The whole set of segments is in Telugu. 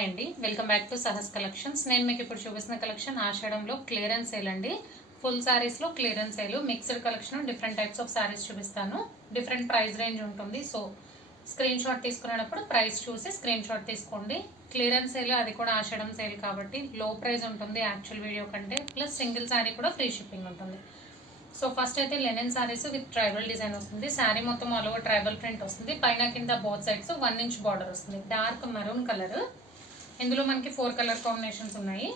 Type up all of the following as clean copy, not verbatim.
హాయ్ అండి, welcome back to Sahas collections. నేను మీకు ఇప్పుడు చూపిస్తున్న కలెక్షన్ ఆషాఢంలో క్లియరెన్స్ సేల్ అండి. ఫుల్ శారీస్లో clearance sale, mixed collection, different types of saris చూపిస్తాను. డిఫరెంట్ ప్రైస్ రేంజ్ ఉంటుంది. సో స్క్రీన్ షాట్ తీసుకునేటప్పుడు ప్రైస్ చూసి స్క్రీన్ షాట్ తీసుకోండి. క్లియరెన్స్ సేల్, అది కూడా ఆషాఢం సేల్ కాబట్టి లో ప్రైస్ ఉంటుంది యాక్చువల్ వీడియో కంటే. ప్లస్ సింగిల్ శారీ కూడా ఫ్రీ షిప్పింగ్ ఉంటుంది. సో ఫస్ట్ అయితే linen saris with tribal design వస్తుంది. శారీ మొత్తం ఆల్ ఓవర్ ట్రైబల్ ప్రింట్ వస్తుంది. పైన కింద బోత్ సైడ్స్ 1 ఇంచ్ బార్డర్ వస్తుంది. Dark maroon colour. ఇందులో మనకి 4 కలర్ కాంబినేషన్స్ ఉన్నాయి.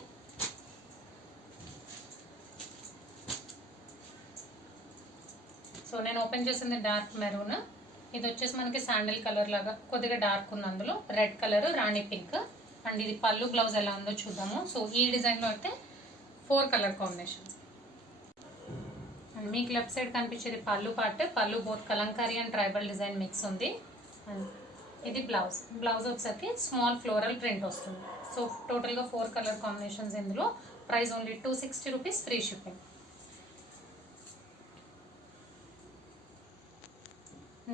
సో నేను ఓపెన్ చేసింది డార్క్ మెరూన్. ఇది వచ్చేసి మనకి శాండిల్ కలర్ లాగా కొద్దిగా డార్క్ ఉంది. అందులో red colour, Rani pink. And ఇది పళ్ళు బ్లౌజ్ ఎలా ఉందో చూద్దాము. సో ఈ డిజైన్లో అయితే 4 కలర్ కాంబినేషన్స్. అండ్ మీకు లెఫ్ట్ సైడ్ కనిపించేది pallu part. Pallu both kalamkari and tribal design mix ఉంది. అండ్ ఇది బ్లౌజ్. బ్లౌజ్ వచ్చేసరికి స్మాల్ ఫ్లోరల్ ప్రింట్ వస్తుంది. సో టోటల్గా 4 కలర్ కాంబినేషన్స్. ఇందులో price only 260 rupees, free shipping.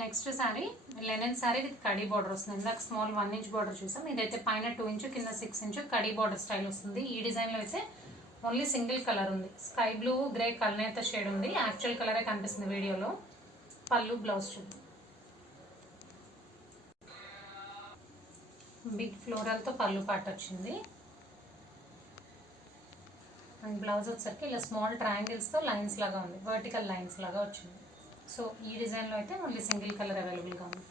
Next sari linen sari with కడీ బార్డర్ వస్తుంది. ఇందాక స్మాల్ 1 ఇంచ్ బార్డర్ చూసాం. ఇదైతే పైన 2 ఇంచ్, కింద 6 ఇంచ్ కడీ బార్డర్ స్టైల్ వస్తుంది. ఈ డిజైన్లో అయితే ఓన్లీ సింగిల్ కలర్ ఉంది. స్కై బ్లూ, గ్రే కలనేత షేడ్ ఉంది. యాక్చువల్ కలరే కనిపిస్తుంది వీడియోలో. పళ్ళు బ్లౌజ్ చూద్దాం. బిగ్ ఫ్లోరల్తో పళ్ళు పాట వచ్చింది. అండ్ బ్లౌజ్ వచ్చేసరికి ఇలా స్మాల్ ట్రయాంగిల్స్తో లైన్స్ లాగా ఉంది, వర్టికల్ లైన్స్ లాగా వచ్చింది. సో ఈ డిజైన్లో అయితే ఓన్లీ సింగిల్ కలర్ అవైలబుల్గా ఉంది.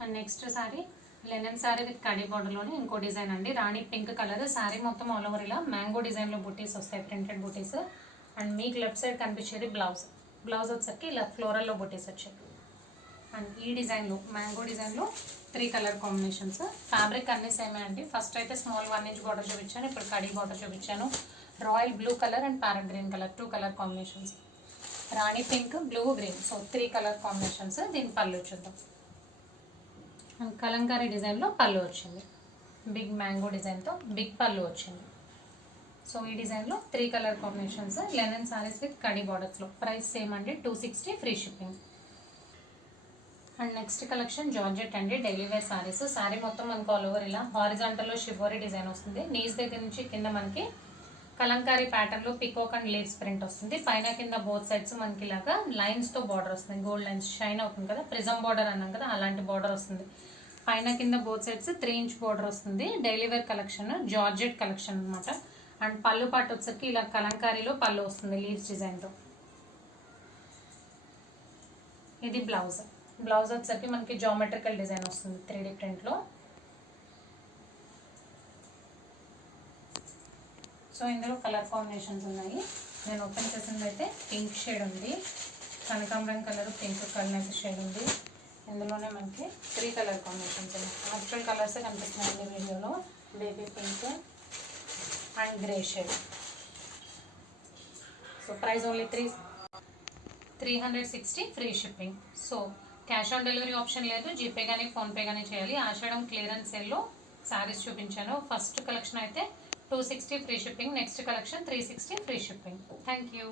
And next sari linen sari with కడీ బార్డర్లోనే ఇంకో డిజైన్ అండి. రాణి పింక్ కలర్. శారీ మొత్తం ఆల్ ఓవర్ ఇలా మ్యాంగో డిజైన్లో బుటీస్ వస్తాయి, ప్రింటెడ్ బుటీస్. అండ్ మీకు లెఫ్ట్ సైడ్ కనిపించేది బ్లౌజ్. బ్లౌజ్ వచ్చేసరికి ఇలా ఫ్లోరల్లో బుటీస్ వచ్చాయి. అండ్ ఈ డిజైన్లో మ్యాంగో డిజైన్లో 3 కలర్ కాంబినేషన్స్. ఫ్యాబ్రిక్ అన్నీ సేమే అండి. ఫస్ట్ అయితే స్మాల్ 1 ఇంచ్ బార్డర్ చూపించాను, ఇప్పుడు కడీ బార్డర్ చూపించాను. Royal blue colour and parrot green colour 2 colour combinations. Rani pink, blue, green. So 3 colour combinations. దీని పళ్ళు చూద్దాం. అండ్ కలంకారీ డిజైన్లో పళ్ళు వచ్చింది. బిగ్ మ్యాంగో డిజైన్తో బిగ్ పళ్ళు వచ్చింది. సో ఈ డిజైన్లో 3 colour combinations. Linen saris with కడీ బార్డర్స్లో. ప్రైస్ సేమ్ అండి, 260, free shipping. And next collection georgette అండి, డైలీ వేర్ సారీస్. శారీ మొత్తం మనకు ఆల్ ఓవర్ ఇలా హారిజాంటల్లో షిబోరీ డిజైన్ వస్తుంది. నీస్ దగ్గర నుంచి కింద మనకి కలంకారీ ప్యాటర్న్లో పికాక్ అండ్ లీవ్స్ ప్రింట్ వస్తుంది. పైన కింద బోత్ సైడ్స్ మనకి ఇలాగా లైన్స్తో బార్డర్ వస్తుంది. గోల్డ్ లైన్స్ షైన్ అవుతుంది కదా, ప్రిజం బార్డర్ అన్నాం కదా, అలాంటి బార్డర్ వస్తుంది. పైన కింద బోత్ సైడ్స్ 3 ఇంచ్ బార్డర్ వస్తుంది. Daily wear collection, georgette collection అనమాట. అండ్ పళ్ళు పాటు వచ్చేసరికి ఇలా కలంకారీలో పళ్ళు వస్తుంది లీవ్స్ డిజైన్తో. ఇది బ్లౌజ్. బ్లౌజ్ వచ్చేసరికి మనకి జామెట్రికల్ డిజైన్ వస్తుంది 3D ప్రింట్లో. సో ఇందులో కలర్ కాంబినేషన్స్ ఉన్నాయి. నేను ఓపెన్ చేసింది అయితే పింక్ షేడ్ ఉంది, కనకాంబరం కలర్, పింక్ కలర్ షేడ్ ఉంది. ఇందులోనే మనకి 3 కలర్ కాంబినేషన్స్ ఉన్నాయి. యాక్చువల్ కలర్సే కనిపిస్తున్నాయండి వీడియోలో. Baby pink and grey shade. So price only 360, free shipping. So cash on delivery option లేదు. జీపే కానీ ఫోన్పే కానీ చేయాలి. ఆషాఢం క్లియరెన్స్ సేల్లో శారీస్ చూపించాను. ఫస్ట్ కలెక్షన్ అయితే 260, free shipping. Next collection 360, free shipping. Thank you.